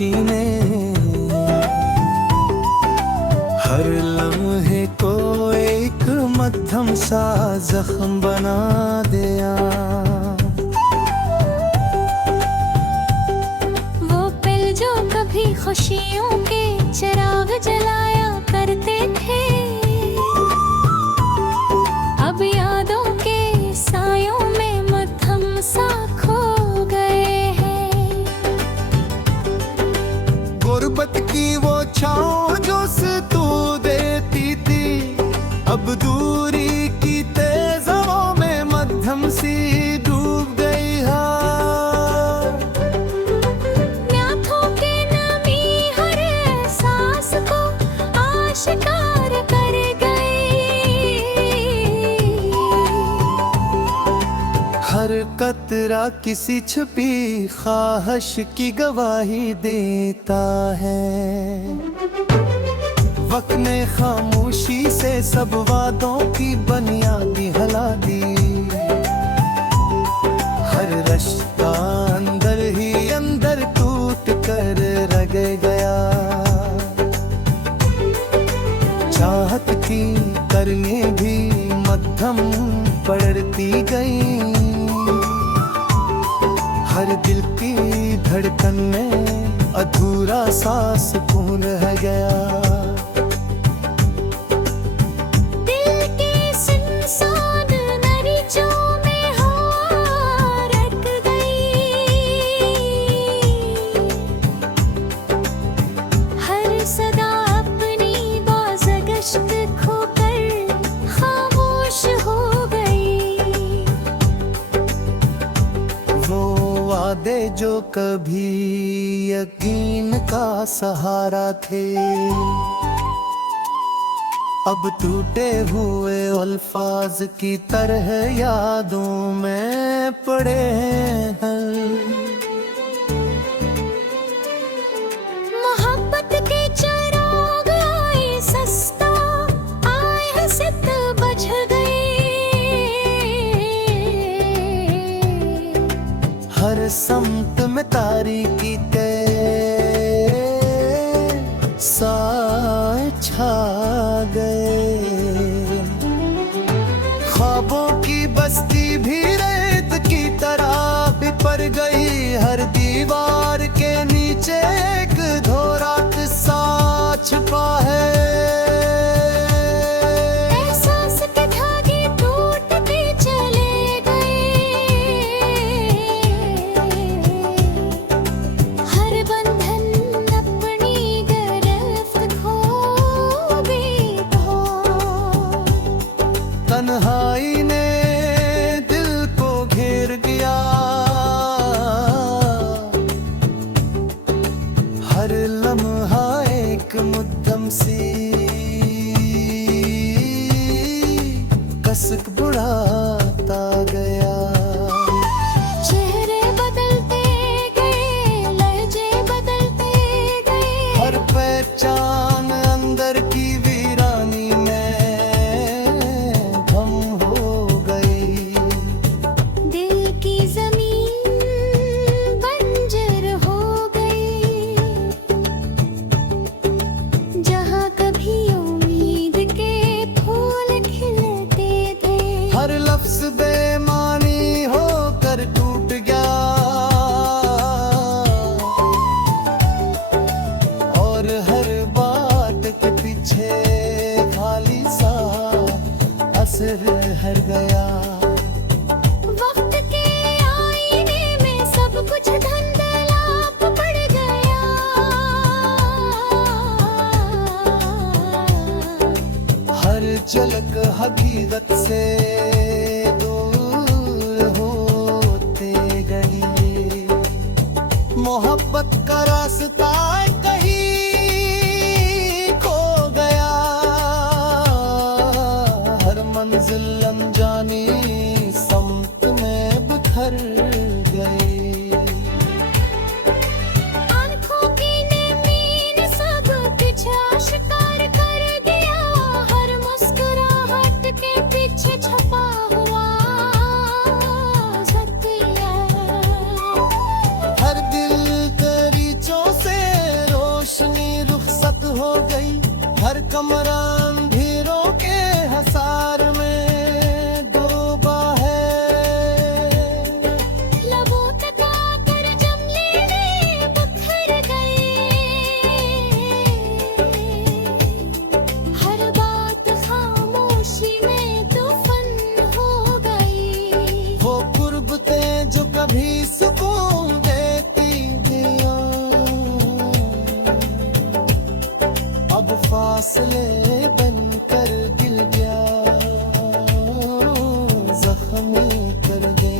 खामोशी ने हर लम्हे को एक मध्यम सा जख्म बना दिया। वो पल जो कभी खुशियों के चिराग जलाया करते थे, अब यादों के सायों में मध्यम सा खो गए हैं। गुर्बत की वो छाँव जो तू देती थी, अब दूरी की तेज हवाओं में मध्यम सी डूब गई है। म्याथों के नमी हर एहसास को आशिकार कर गई। हर कतरा किसी छुपी ख्वाहिश की गवाही देता है। वक्त ने खामोशी से सब वादों की बुनियादी हिला दी। हर रिश्ता अंदर ही अंदर टूट कर रह गया। चाहत की करने भी मध्यम पड़ती गई। हर दिल की धड़कन में अधूरा सा सुकून रह गया। वादे जो कभी यकीन का सहारा थे, अब टूटे हुए अल्फाज की तरह यादों में पड़े हैं। मोहब्बत के चिराग आए सस्ता, आए सित बुझ गई। हर समत में तारीकी के साए छा गए। ख्वाबों की बस्ती भी रेत की तरह बिपर गई। हर दीवार के नीचे एक धोरा किस्सा छुपा है। तन्हाई ने दिल को घेर गया। हर लम्हा एक मुद्दम सी कसक बुढ़ाता गया। चेहरे बदलते गए, लहजे बदलते गए। हर पहचान अंदर की वीरानी में हर लफ्ज बेमानी होकर टूट गया। और हर बात के पीछे खाली सा असर हर गया। वक्त के आईने में सब कुछ धुंधला पड़ गया। हर झलक हकीकत से मोहब्बत का रास्ता कहीं खो गया। हर मंजिल अनजानी समत में बिखर गई। आँखों की नमी ने सब कुछ आश्कार कर दिया। हर मुस्कुराहट के पीछे छुपा हर कमरा अंधेरों के हसार में डूबा है। लबों तक आकर जमले बखर गए, हर बात खामोशी में तूफान हो गई। वो कुर्बतें जो कभी सुकून देती दिया, अब फासले बनकर दिल क्या जख्मी कर दे।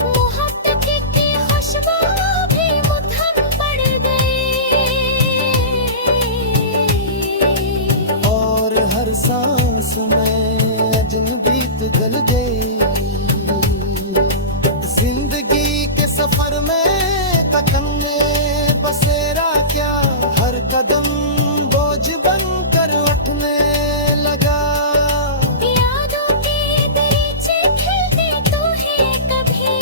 मोहब्बत की खुशबू भी मुठम पड़ गई, और हर सांस में अजनबी गल गई। जिंदगी के सफर में तकन्ने बसेरा क्या, हर कदम बोझ बनकर उठने लगा। यादों के दरीचे खिलते तो है कभी,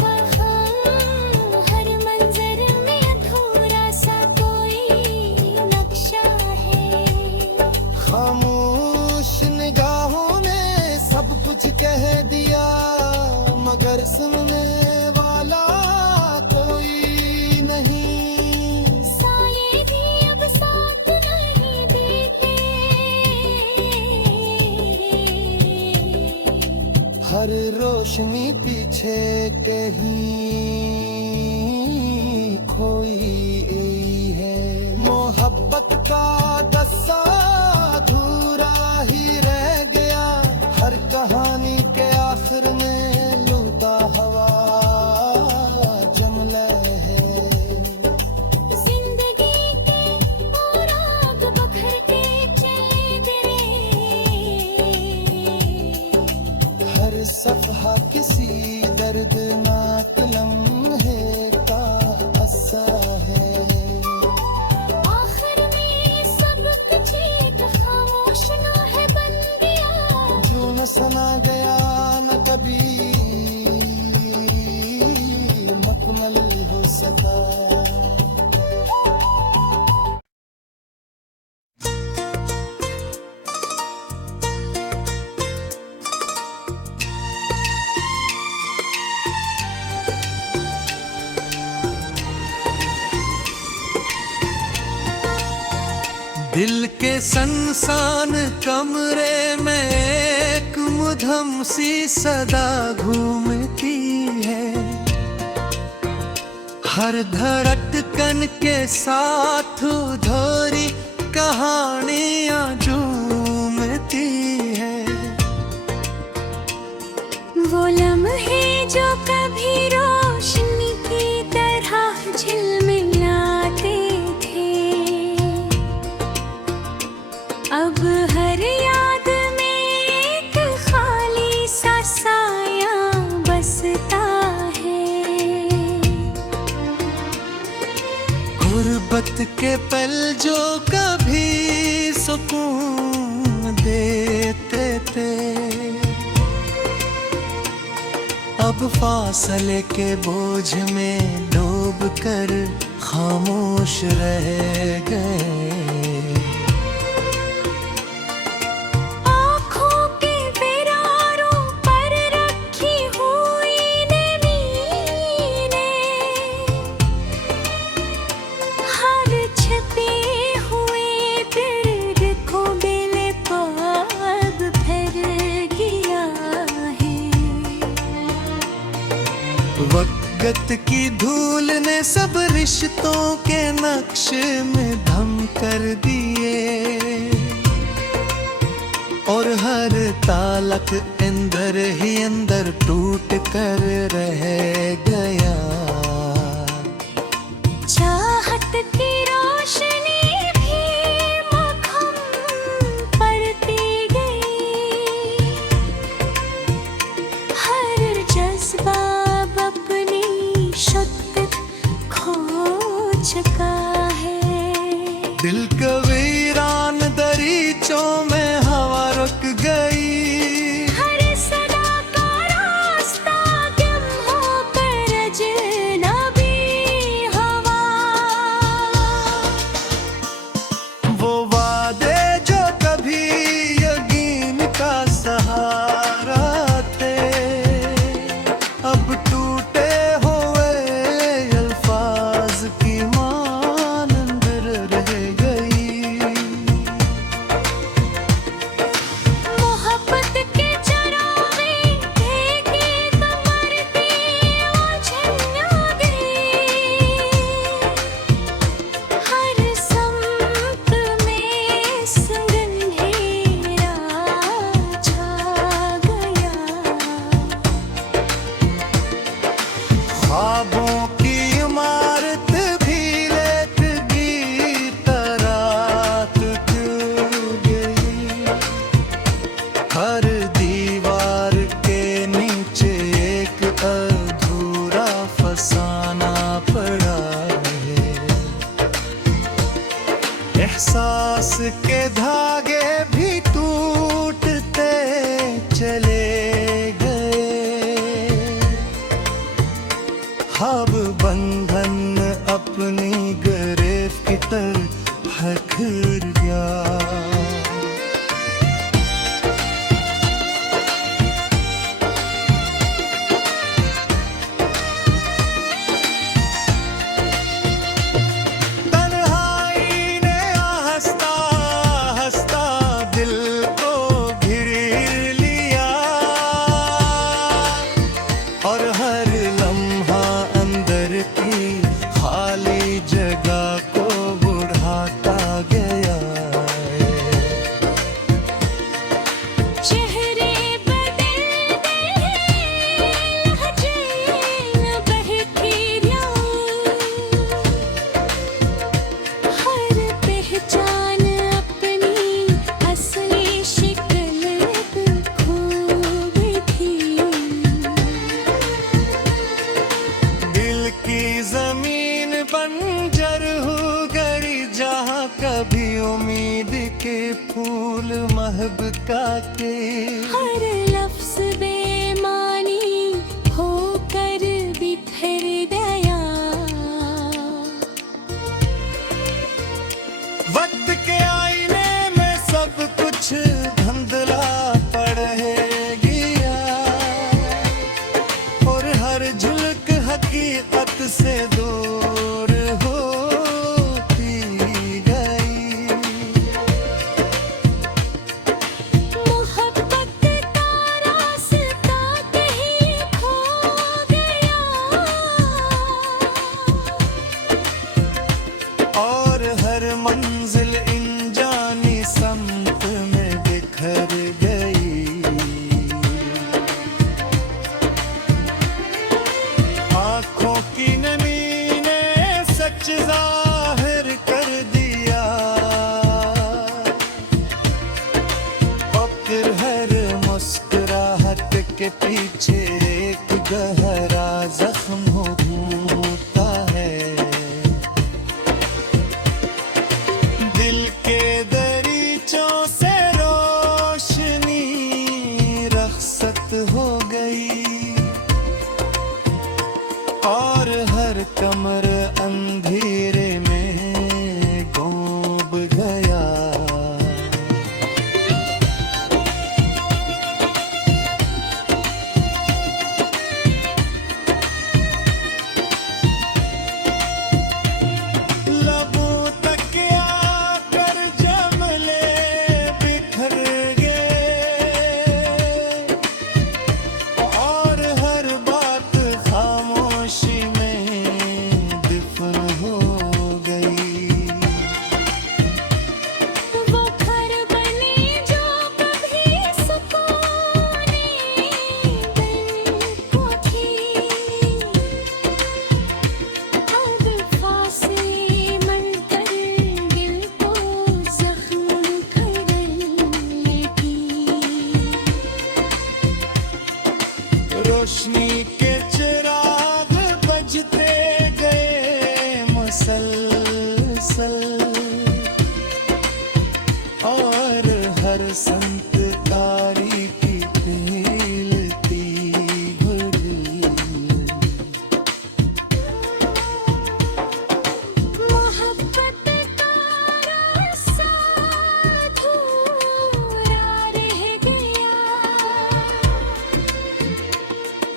कहाँ हर मंजर में अधूरा सा कोई नक्शा है। खामोश निगाहों ने सब कुछ कह दिया, मगर सुनने वाला कोई नहीं। साये भी अब साथ नहीं देते, हर रोशनी पीछे कहीं खोई है। मोहब्बत का दस्सा अधूरा ही रह गया, हर कहानी के आखिर में लूटा हवा जमले है। जिंदगी के औराग बखर के चले गए, हर सफहा किसी दर्दनाक लम्हे का अस्सा है। आखिर में सब कुछ एक खामोश नोहे बन गया, जो न सना गया न कभी मुकम्मल हो सका। दिल के सनसान कमरे में एक मुधम सी सदा घूमती है, हर धड़कन के साथ धोरी कहानियां झूमती है। वो लम्हे जो कभी रोशनी की तरह झिलमिलाते थे, अब हर याद में एक खाली सा साया बसता है। गुर्बत के पल जो कभी सुकून देते थे, अब फासले के बोझ में डूब कर खामोश रह गए। आँखों के विरारों पर रखी हुई नमी ने हर छिपे हुए दर्द को बेलपाब भर गया है। वक्त की धूल ने सब रिश्तों के नक्शे में धम कर दिए, और हर तालक अंदर ही अंदर टूट कर रह गया। चाहत की रोशनी भी मखम पड़ती गई, हर जज्बा अपनी शिद्दत खो चुका है। दिल का वीरान दरीचों में हवा रुक गई, हर सदा का रास्ता गुम होकर अजनबी हवा। एहसास के धागे भी टूटते चले गए, अब बंधन अपनी गिरफ्त की तरफ बिखर गया। और हर लम्हा अंदर की खाली जगह को बढ़ाता गया। चेहरे बदलते हैं, लहजें बहकी हर पहचान अपनी असली शिकल खो बैठी। की जमीन बंजर हो गई, जहाँ कभी उम्मीद के फूल महबका के। हर लफ्ज बेमानी होकर बिखर गया। वक्त के आईने में सब कुछ धुंधला पड़ गया, और हर झलक हकीकत से दूर होती गई। मोहब्बत का रास्ता कहीं खो गया, और हर मंजिल अनजानी समत में बिखर गई। आँखों की नमी ने सच जाहिर कर दिया, और फिर हर मुस्कुराहट के पीछे एक गहरा जख्म होता है। दिल के दरीचों से रोशनी रखसत हो गई, और हर कमर अंधेरे में डूब गया। लबों तक आकर जमले बिखर गए, और हर बात खामोशी में दफन हो गई। वो घर बने जो कभी सुकूने दिल को थी, अब फासले मंतर दिल को जख्म कर बैठी। रोशनी के चिराग बजते गए मुसलसल, और हर संत कारी की फैलती घुरी। मोहब्बत का रास्ता अधूरा रह गया,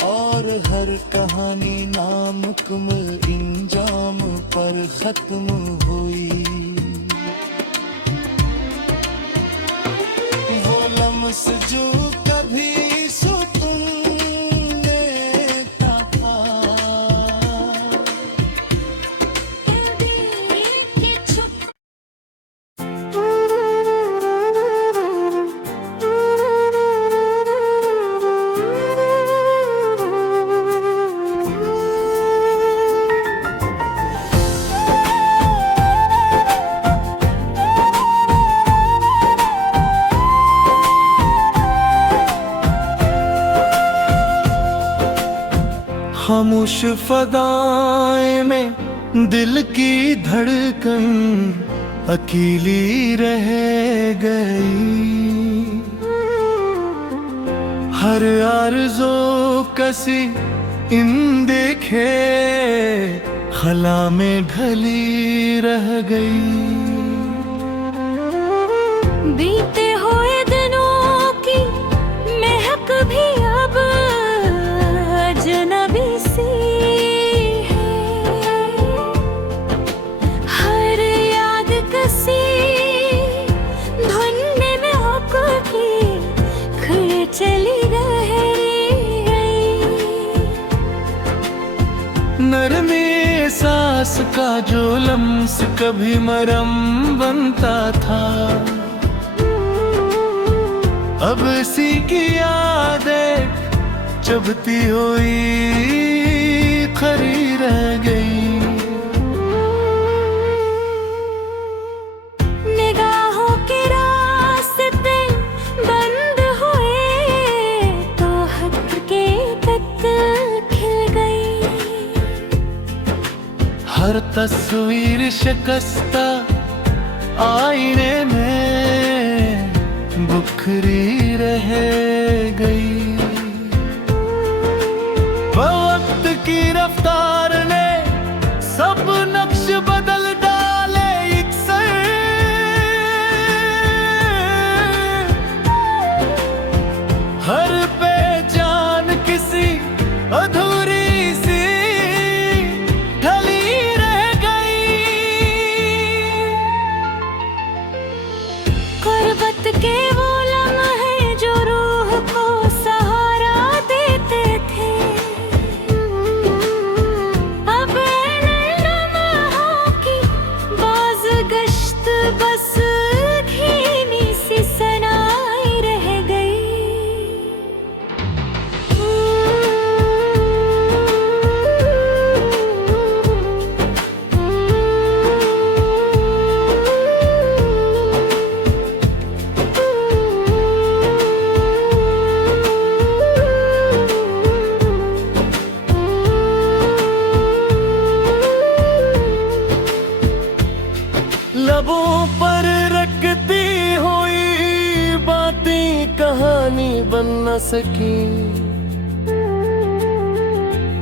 और हर कहानी नामुकम्मल इंजाम पर खत्म हुई। वो लम्स जो कभी सुकून देता था, कभी के छुप खामोश फदाएं में दिल की धड़कन अकेली रह गई। हर आरज़ू कसी इन देखे खला में ढली रह गई। बीते हुए दिनों की महक भी अब अजनबी सी है। हर याद कसी धुन में आपकी खड़े चली रह गई। नरमी सांस का जो लम्स कभी मरहम बनता था, अब इसी की यादें चुभती हुई खड़ी रह गई। निगाहों के रास्ते बंद हुए तो हक के तक खिल गई। हर तस्वीर शिकस्ता आईने में बुखरी रह गई। वक्त की रफ्तार ने सब नक्श बदल डाले एक से। हर पहचान किसी अधूरी सी ढली रह गई। गुर्बत के वो लम्हे जो रूह को सहारा देते थे, अब इन लम्हों की बाज़गश्त बस धीमी सी सनाई रह गई। लबों पर रखती हुई बातें कहानी बन न सकी।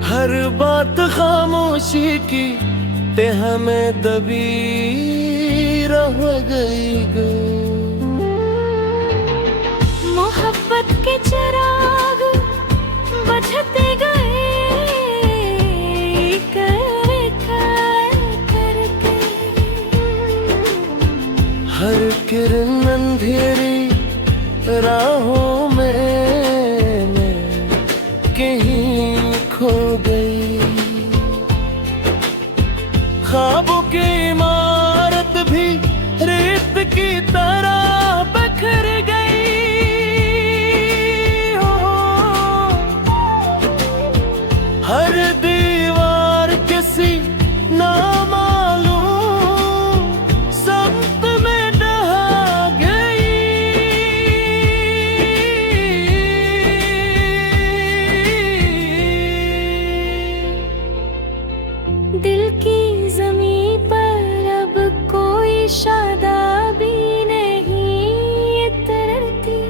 हर बात खामोशी की तह में दबी रह गई। मोहब्बत के चिराग बुझते गए करके। हर किरण अंधेरी राहों में कहीं खो गई। ख्वाबों की इमारत भी रेत की तरह बिखर गई। हर दीवार किसी नामालूम सख्त में ढह गई। दिल की ज़मीं पर अब कोई शादाबी नहीं तरती।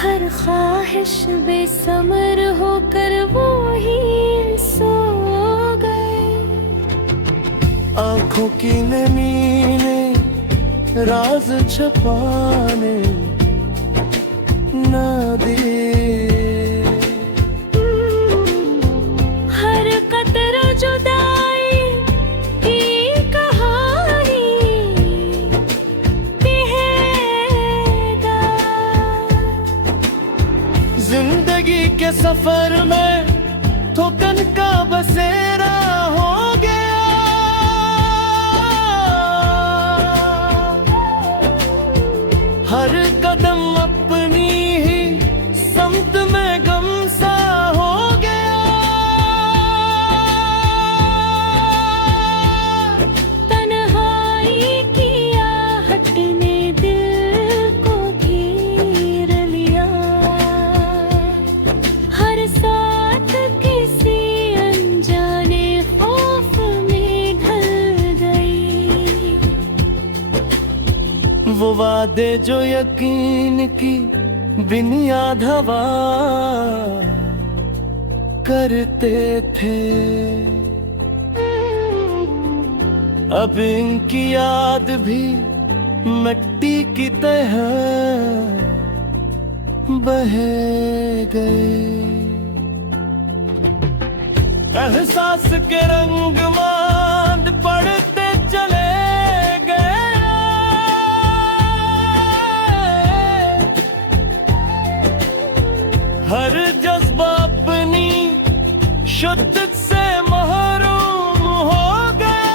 हर ख्वाहिश बेसमर होकर वो ही सो गए। आंखों की नमी ने राज छुपाने न दिए। हर कतर जुदाई की कहानी बेहदा। जिंदगी के सफर में थोकन का बसेरा हो गया। हर कदम अपनी ही समत में गम सा हो गया। तन्हाई की आहट ने दिल को घेर लिया। हर साथ किसी अनजाने वो वादे जो यकीन की बुनियाद हवा करते थे, अब इनकी याद भी मिट्टी की तरह बह गए। एहसास के रंग मांद पड़ते चले गए, हर जज्बा अपनी शुद्ध से महरूम हो गए।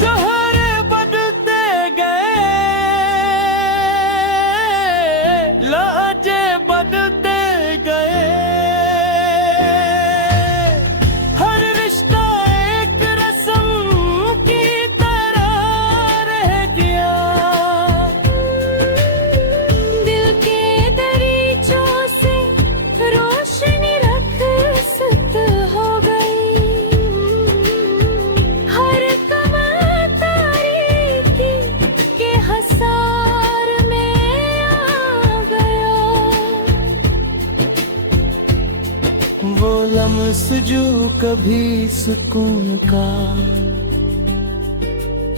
जहरे बदलते गए, लहजे बदलते गए, हर रिश्ता एक रस्म की तरह रह गया। दिल के दरीचों से रोशनी रखसत हो गई, हर कमर तारीकी के हसार में आ गया। वो लम्स जो कभी सुकून का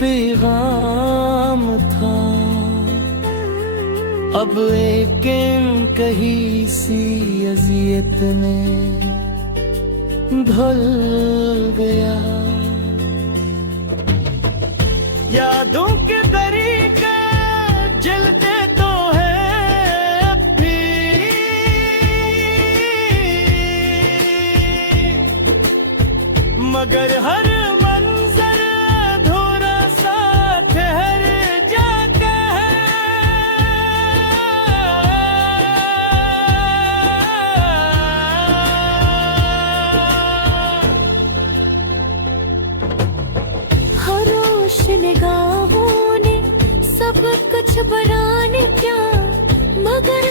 पैगाम था, अब एक कहीं सी अजियत में धुल गया। यादों के तरीके जलते तो है अब भी, मगर हर मंजर अधूरा सा ठहर जाता है। खामोश निगाहों ने सब कुछ बनाने क्या, मगर